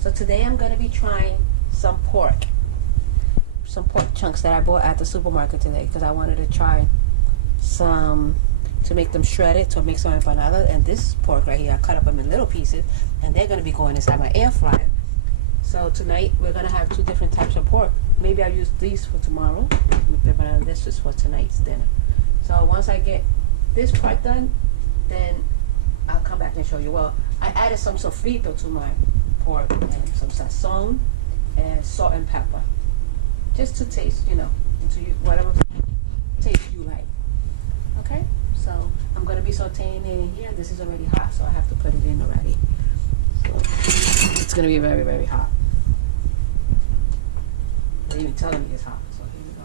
So today I'm going to be trying some pork chunks that I bought at the supermarket today because I wanted to try some to make them shredded to make some empanadas. And this pork right here, I cut up them in little pieces, and they're going to be going inside my air fryer. So tonight we're going to have two different types of pork. Maybe I'll use these for tomorrow, but this is for tonight's dinner. So once I get this part done, then I'll come back and show you. Well, I added some sofrito to my pork and some sazon and salt and pepper, just to taste, you know, to you, whatever taste you like. Okay, so I'm gonna be sauteing it in here. This is already hot, so I have to put it in already. So it's gonna be very, very hot. They're even telling me it's hot. So here we go.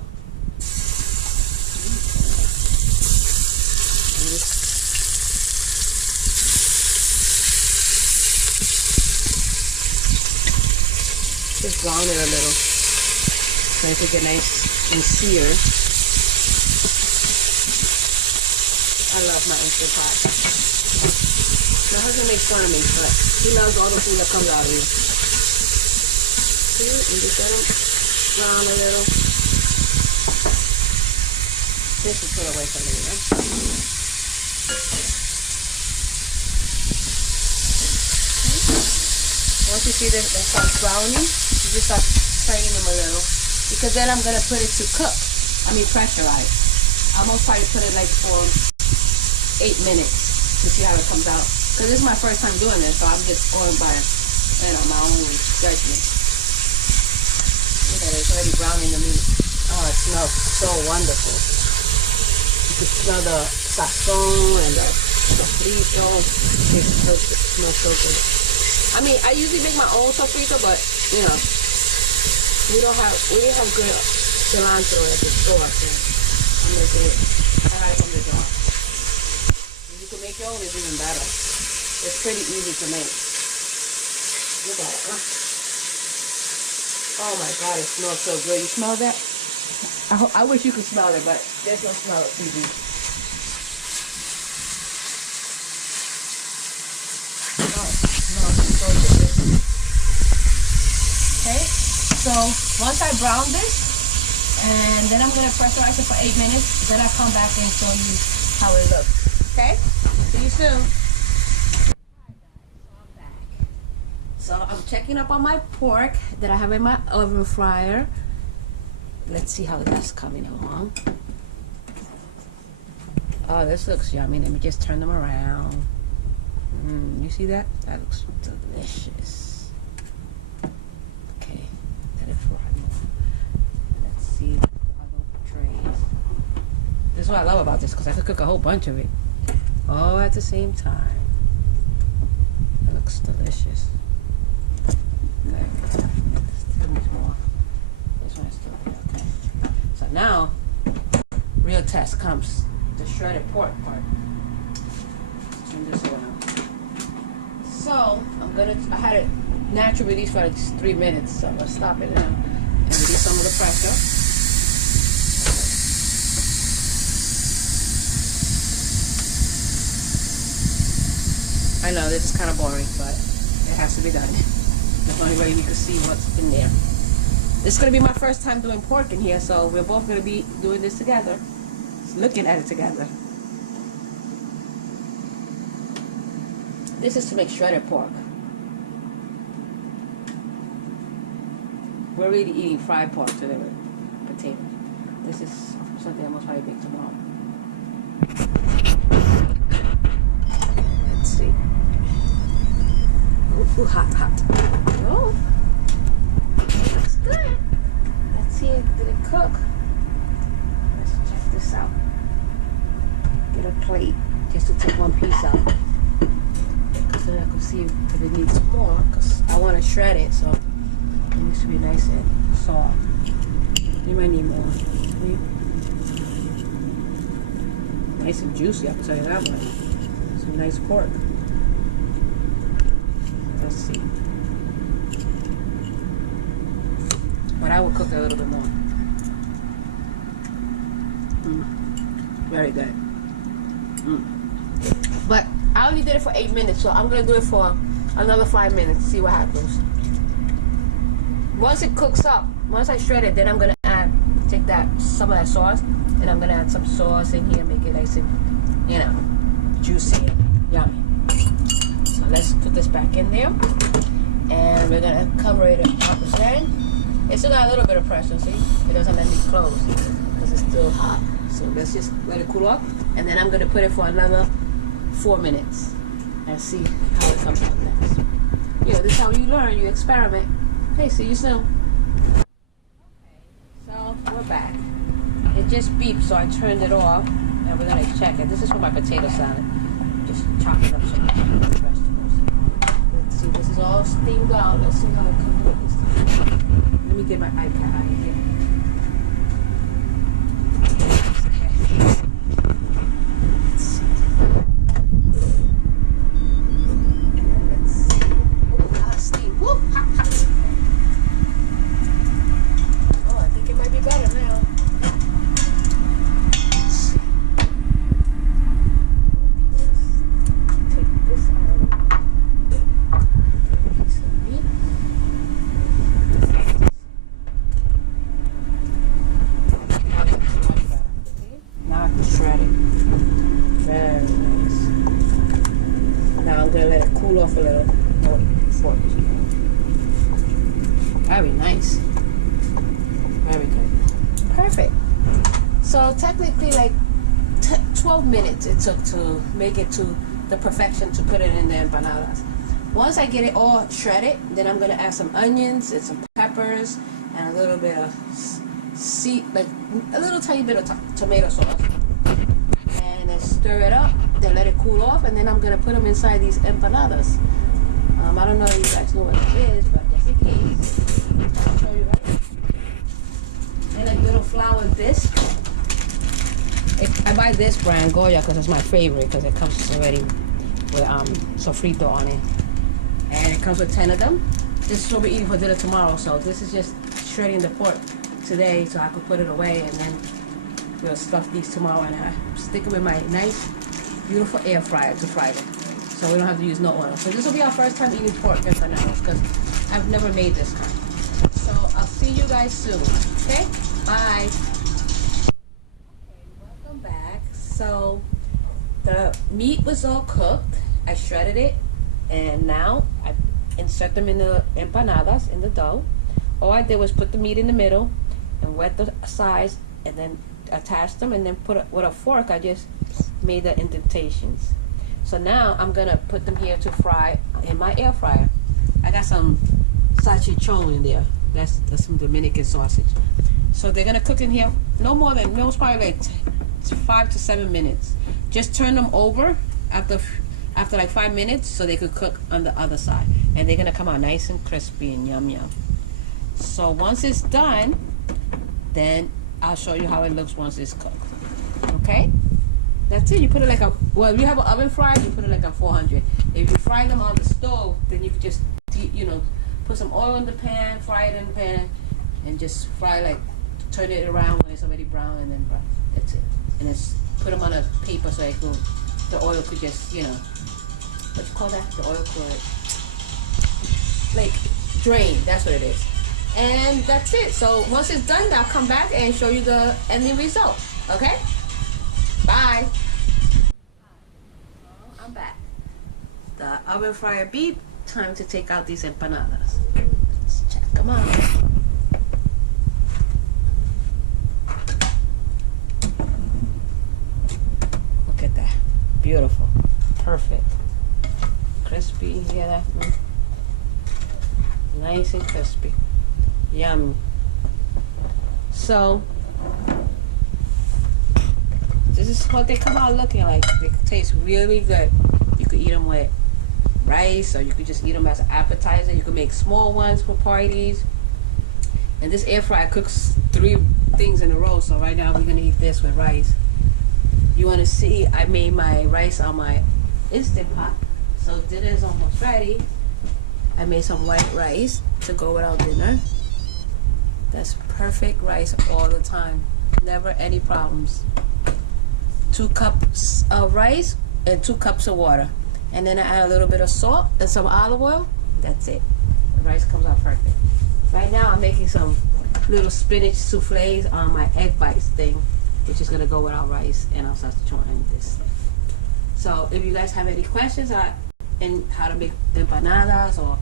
Just brown it a little so it can get nice and seared. I love my Instant Pot. My husband makes fun of me, but he loves all the food that comes out of you. See, and just let them brown a little. This is put away from me, right? Once you see that starts browning, you just start turning them a little, because then I'm gonna put it to cook. Pressurize. I'm gonna try to put it like for 8 minutes to see how it comes out. Because this is my first time doing this, so I'm just going by, you know, my own judgment. Look at it, it's already browning the meat. Oh, it smells so wonderful. You can smell the sazon and the sofrito. It smells so good. I mean, I usually make my own sofrito, but you know, we didn't have good cilantro at the store, so I'm gonna do it. I got it from the jar. If you can make your own, it's even better. It's pretty easy to make. Look at it. Oh my God, it smells so good. You smell that? I wish you could smell it, but there's no smell of TV. Okay, so once I brown this, and then I'm going to pressurize it for 8 minutes, then I'll come back and show you how it looks. Okay, see you soon. So I'm checking up on my pork that I have in my oven fryer. Let's see how that's coming along. Oh, this looks yummy. Let me just turn them around. You see that? That looks delicious. Okay, let it fry more. Let's see the other trays. This is what I love about this, because I could cook a whole bunch of it all at the same time. It looks delicious. Okay, still needs more. This one is still there. Okay. So now, real test comes. The shredded pork part. Turn this around. So I had it natural release for like 3 minutes, so I'm gonna stop it now and release some of the pressure. I know this is kind of boring, but it has to be done. The only way we can see what's in there. This is gonna be my first time doing pork in here, so we're both gonna be doing this together, looking at it together. This is to make shredded pork. We're really eating fried pork today with potatoes. This is something I'm going to try to make tomorrow. Let's see. Ooh, hot. Oh, it looks good. Let's see, did it cook? Let's check this out. Get a plate just to take one piece out. So I can see if it needs more, because I want to shred it, so it needs to be nice and soft. You might need more. Nice and juicy, I can tell you that much. Some nice pork. Let's see. But I will cook a little bit more. Very good. But I only did it for 8 minutes, so I'm gonna do it for another 5 minutes. See what happens. once it cooks up, once I shred it, then I'm gonna take some of that sauce, and I'm gonna add some sauce in here, make it nice and, you know, juicy and yummy. So let's put this back in there, and we're gonna cover it up again. It still got a little bit of pressure, see? It doesn't let me close because it's still hot. So let's just let it cool off, and then I'm gonna put it for another 4 minutes and see how it comes out next. You know, this is how you learn, you experiment. Okay, see you soon. So we're back. It just beeped, so I turned it off, and we're gonna check it. This is for my potato salad. Just chopping up some vegetables. Let's see, this is all steamed out. Let's see how it comes out this time. Let me get my iPad out of here. Off a little. Very nice. Very good. Perfect. So technically, like 12 minutes it took to make it to the perfection to put it in the empanadas. Once I get it all shredded, then I'm gonna add some onions and some peppers and a little bit of like a little tiny bit of tomato sauce, and then stir it up. Then let it cool off, and then I'm gonna put them inside these empanadas. I don't know if you guys know what it is, but just in case, I'll show you right. And a little flour disc. I buy this brand, Goya, because it's my favorite, because it comes already with sofrito on it, and it comes with 10 of them. This is what we're eating for dinner tomorrow, so this is just shredding the pork today, so I could put it away, and then we'll stuff these tomorrow, and I stick them in my nice beautiful air fryer to fry them, so we don't have to use no oil. So this will be our first time eating pork empanadas, because I've never made this kind. So I'll see you guys soon. Okay, bye. Okay, welcome back. So the meat was all cooked. I shredded it, and now I insert them in the empanadas in the dough. All I did was put the meat in the middle and wet the sides, and then attach them, and then with a fork I just made the indentations. So now I'm gonna put them here to fry in my air fryer. I got some salchichon in there. That's some Dominican sausage. So they're gonna cook in here no more than, most probably like 5 to 7 minutes. Just turn them over after like 5 minutes so they could cook on the other side, and they're gonna come out nice and crispy and yum yum. So once it's done, then I'll show you how it looks once it's cooked. Okay? That's it. You put it like well, if you have an oven fryer, you put it like a 400. If you fry them on the stove, then you could just, you know, put some oil in the pan, fry it in the pan, and just fry, like, turn it around when it's already brown, and then brown. That's it. And just put them on a paper so the oil could just, you know, what you call that? The oil could, like, drain. That's what it is. And that's it. So once it's done, I'll come back and show you the ending result. Okay? Bye. I'm back. The oven fryer beep. Time to take out these empanadas. Let's check them out. Look at that. Beautiful. Perfect. Crispy. You hear that? Nice and crispy. Yummy. So this is what they come out looking like. They taste really good. You could eat them with rice, or you could just eat them as an appetizer. You could make small ones for parties. And this air fryer cooks 3 things in a row. So right now we're gonna eat this with rice. You want to see? I made my rice on my Instant Pot. So dinner is almost ready. I made some white rice to go with our dinner. That's perfect rice all the time. Never any problems. 2 cups of rice and 2 cups of water. And then I add a little bit of salt and some olive oil. That's it. The rice comes out perfect. Right now I'm making some little spinach souffles on my egg bites thing, which is gonna go with our rice and our salchichon and this. So if you guys have any questions in how to make empanadas, or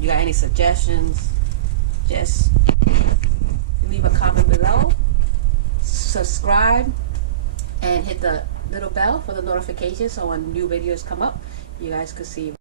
you got any suggestions, just leave a comment below, subscribe, and hit the little bell for the notifications so when new videos come up, you guys can see